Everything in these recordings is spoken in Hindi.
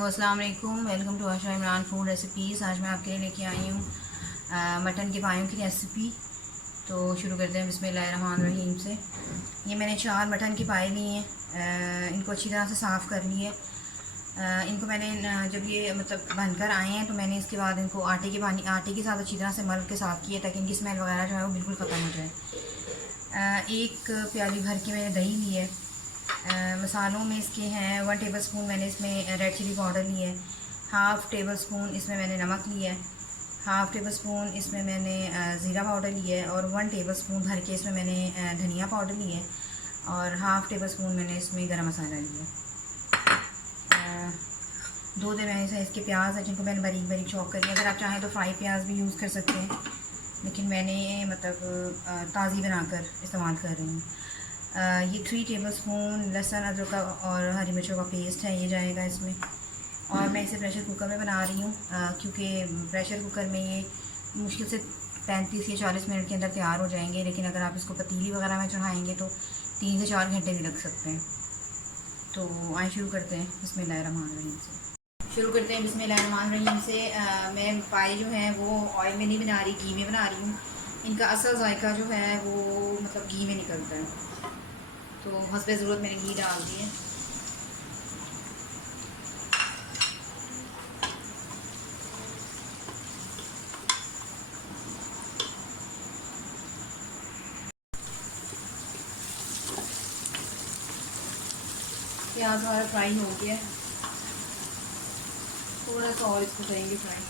हेलो अस्सलाम वालेकुम, welcome to Asha Imran food recipes. आज मैं आपके लिए लेके आई हूँ मटन के पायों की रेसिपी। तो शुरू करते हैं बिस्मिल्लाहिर्रहमानिर्रहीम से। ये मैंने 4 मटन के पाए लिए हैं। इनको अच्छी तरह से साफ़ कर लिए। इनको मैंने जब ये मतलब बनकर आए हैं तो मैंने इसके बाद इनको आटे के साथ अच्छी तरह से मल के साफ़ किया ताकि इनकी स्मेल वगैरह जो है वो बिल्कुल ख़त्म हो जाए। एक प्याली भर के मैंने दही ली है। मसालों में इसके हैं 1 टेबल स्पून मैंने इसमें रेड चिली पाउडर ली है, हाफ़ टेबल स्पून इसमें मैंने नमक लिया है, हाफ़ टेबल स्पून इसमें मैंने ज़ीरा पाउडर लिया है और 1 टेबल स्पून भर के इसमें मैंने धनिया पाउडर लिया है और हाफ़ टेबल स्पून मैंने इसमें गरम मसाला लिया है। 2 दरमियाने साइज़ के प्याज है जिनको मैंने बारीक बारीक चॉप कर लिया। अगर आप चाहें तो फ्राई प्याज भी यूज़ कर सकते हैं, लेकिन मैंने मतलब ताज़ी बनाकर इस्तेमाल कर रही हूँ। ये 3 टेबल स्पून लहसुन अदरक का और हरी मिर्चों का पेस्ट है, ये जाएगा इसमें। और मैं इसे प्रेशर कुकर में बना रही हूँ क्योंकि प्रेशर कुकर में ये मुश्किल से 35 या 40 मिनट के अंदर तैयार हो जाएंगे, लेकिन अगर आप इसको पतीली वगैरह में चढ़ाएंगे तो 3 से 4 घंटे भी लग सकते हैं। तो आइए शुरू करते हैं बिस्मिल्लाहिर्रहमानिर्रहीम से। मैं पाए जो हैं वो ऑयल में नहीं बना रही, घी में बना रही हूँ। इनका असल जायका जो है वो मतलब घी में निकलता है, तो हस्बे ज़रूरत मैंने घी डाल दिए। प्याज हमारा फ्राई हो गया, थोड़ा सा और इसको करेंगे फ्राई।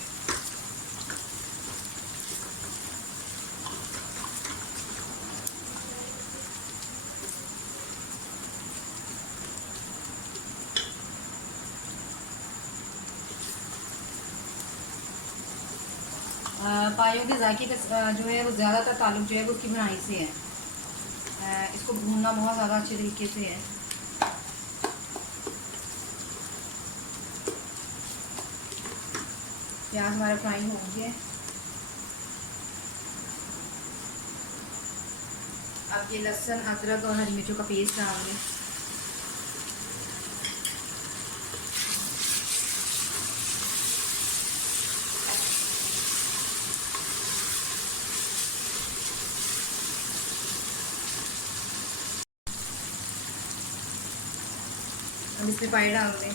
पायों के जायके का जो है वो ज़्यादातर ताल्लुक जो है वो उसकी बनाई से है। इसको भूनना बहुत ज़्यादा अच्छे तरीके से है। प्याज हमारा फ्राई हो गया। अब ये लहसुन अदरक और हरी मिर्चों का पेस्ट डाल दें। अब इसमें पानी डाल दें।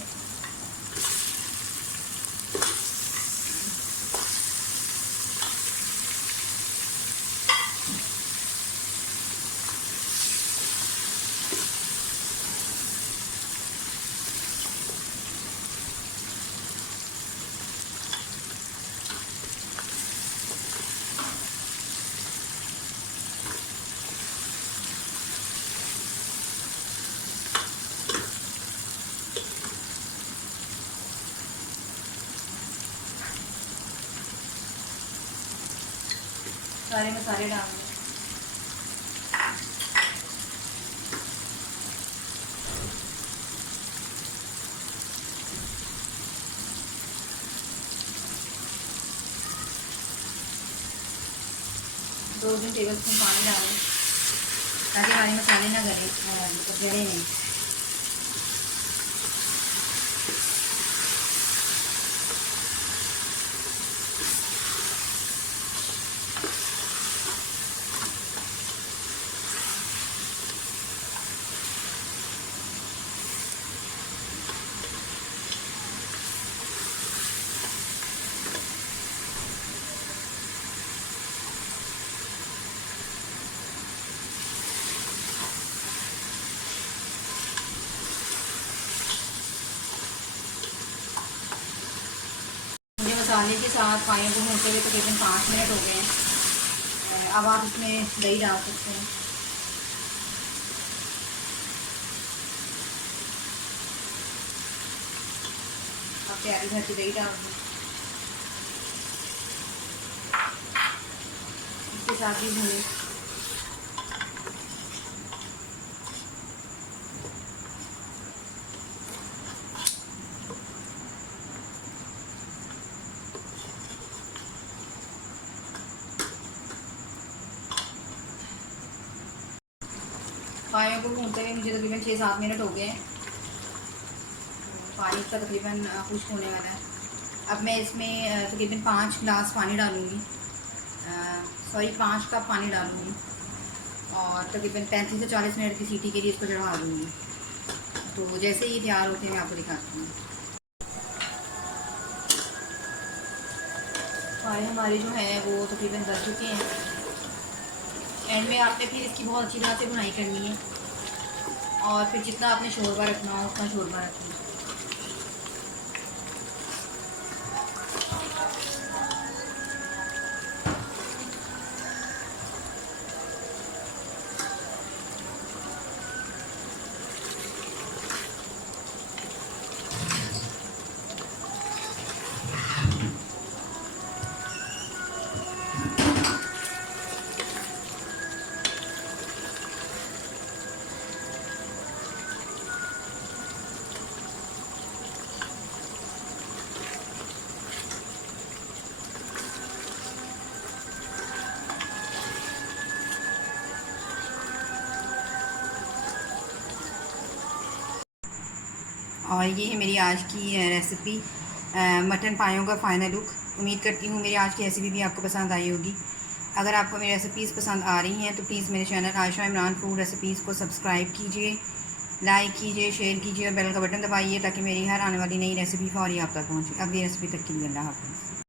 सारे मसाले डाल दें। दो तीन टेबल स्पून पानी डालें ताकि हमारे मसाले ना जले नहीं। मसाले के साथ पानी को भूनते हुए तकरीबन 5 मिनट हो गए हैं। अब आप इसमें दही डाल सकते हैं। आप प्यारी भर की दही डाल दें। इसके साथ ही भूनें। पायों को भूनते हुए मुझे तकरीबन 6-7 मिनट हो गए हैं। पानी इसका तकरीबन खुश्क होने वाला है। अब मैं इसमें तकरीबन 5 गिलास पानी डालूँगी, 5 कप पानी डालूँगी और तकरीबन 35 से 40 मिनट की सीटी के लिए इसको चढ़ा दूँगी। तो जैसे ही तैयार होते हैं मैं आपको दिखाती हूँ। पाए हमारे जो हैं वो तकरीबन गल चुके हैं। एंड में आपने फिर इसकी बहुत अच्छी तरह से बुनाई करनी है और फिर जितना आपने शोरबा रखना हो उतना शोरबा रखना है। और ये है मेरी आज की रेसिपी, मटन पायों का फ़ाइनल लुक। उम्मीद करती हूँ मेरी आज की रेसिपी भी आपको पसंद आई होगी। अगर आपको मेरी रेसिपीज़ पसंद आ रही हैं तो प्लीज़ मेरे channel Ayesha Imran food recipes को सब्सक्राइब कीजिए, लाइक कीजिए, शेयर कीजिए और बेल का बटन दबाइए ताकि मेरी हर आने वाली नई रेसिपी फौरी आप तक पहुँचे। अगली रेसिपी तक के लिए अल्लाह हाफ़िज़।